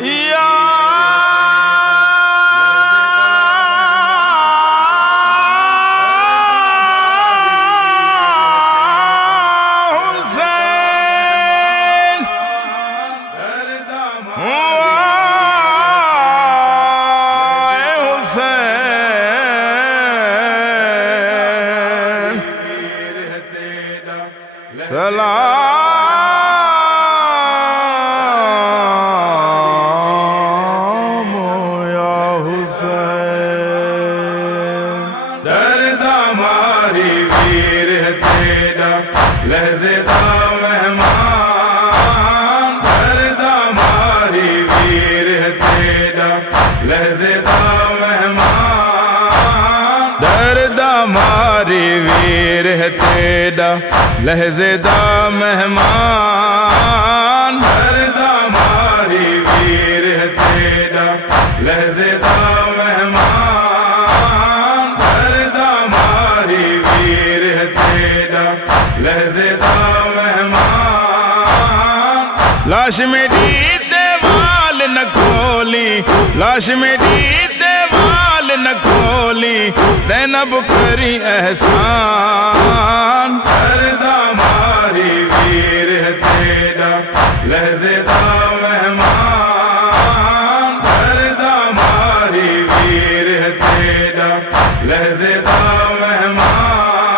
یا سلام یا حسین درد ہماری ویر ہے تیرا لہزے دا مہمان درد ہماری ویر ہے تیرا لہزے دا مہمان درد ہماری ویر ہے تیرا لہزے دا مہمان درد ہماری ویر ہے تیرا لہزے دا مہمان درد ہماری ویر ہے تیرا لہزے دا مہمان لاش میری دیوال نہ کھولی لاش میری دیوال نہ کھولی زینب کری احسان درد ہماری ویر ہے تیرا لہزے دا مہمان درد ہماری ویر ہے تیرا لہزے دا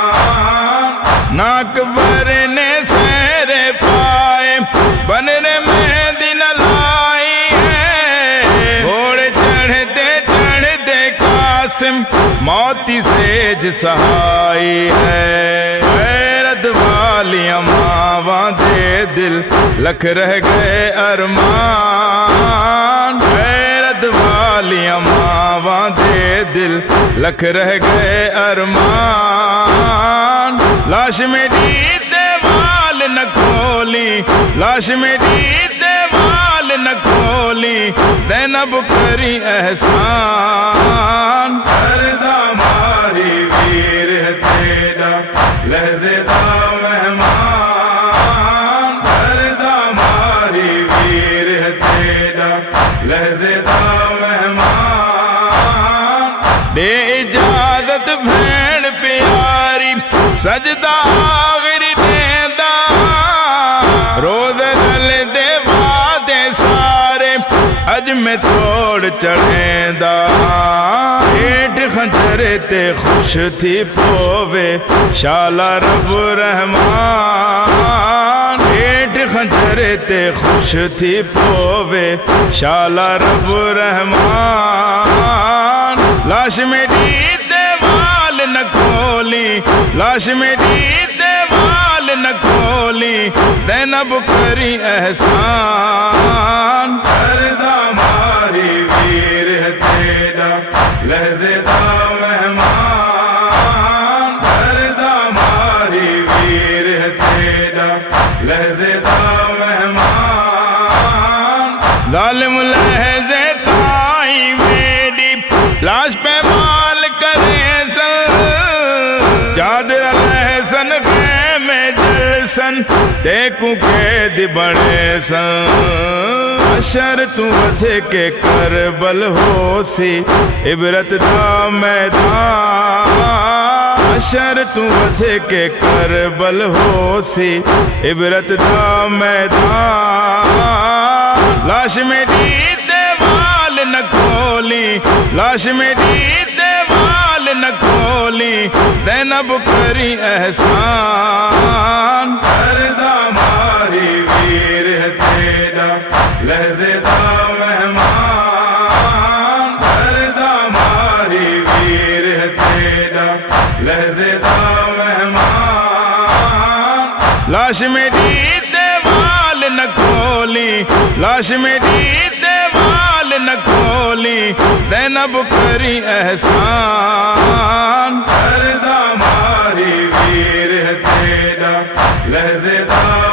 مہمان ناکبر نے سیر پائے بننے مہندی نہ لائی ہے گھوڑے چڑھتے چڑھتے قاسم موتی سیج سہائی ہے غیرت والیاں ماواں دے دل لکھ رہ گئے ارمان غیرت والیاں ماواں دے دل لکھ رہ گئے ارمان لاش میری دیوال نہ کھولی لاش میری دیوال نہ کھولی زینب کری احسان درد ہماری ویر ہے تیرا لہزے دا مہمان درد ہماری ویر ہے تیرا لہزے دا مہمان دے اجازت بھیڑ پیاری سجدہ آخری دیندہ روز دل دے وعدے سارے اج میں توڑ چڑھیندہ ایٹ خنجرے تے خوش تھی پووے شالا رب رحمان ایٹ خنجرے تے خوش تھی پووے شالا رب رحمان لاش میری دیوال نہ کھولی لاش میری دیوال نہ کھولی زینب کری احسان درد ہماری ویر ہے تیرا لہزے دا مہمان درد ہماری ویر ہے تیرا لہزے دا مہمان ظالم لہزے تائی میری لاش پہ مال کرے سن چادر لہسن خیمے جلسن دیکھوں قید بڑے سن اشر تو ودھے کے کربل ہو سی عبرت دا میدان اشر تو ودھے کے کربل ہو سی عبرت دا میدان لاش میری دیوال نہ کھولی لاش میری دیوال نہ کھولی زینب کری احسان درد ہماری ویر ہے تیرا لہزے دا مہمان درد ہماری ویر ہے تیرا لہزے دا مہمان لاش میری دیوال نہ کھولی لاش میری دیوال نہ کھولی زینب کری احسان درد ہماری ویر ہے تیرا لہزے دا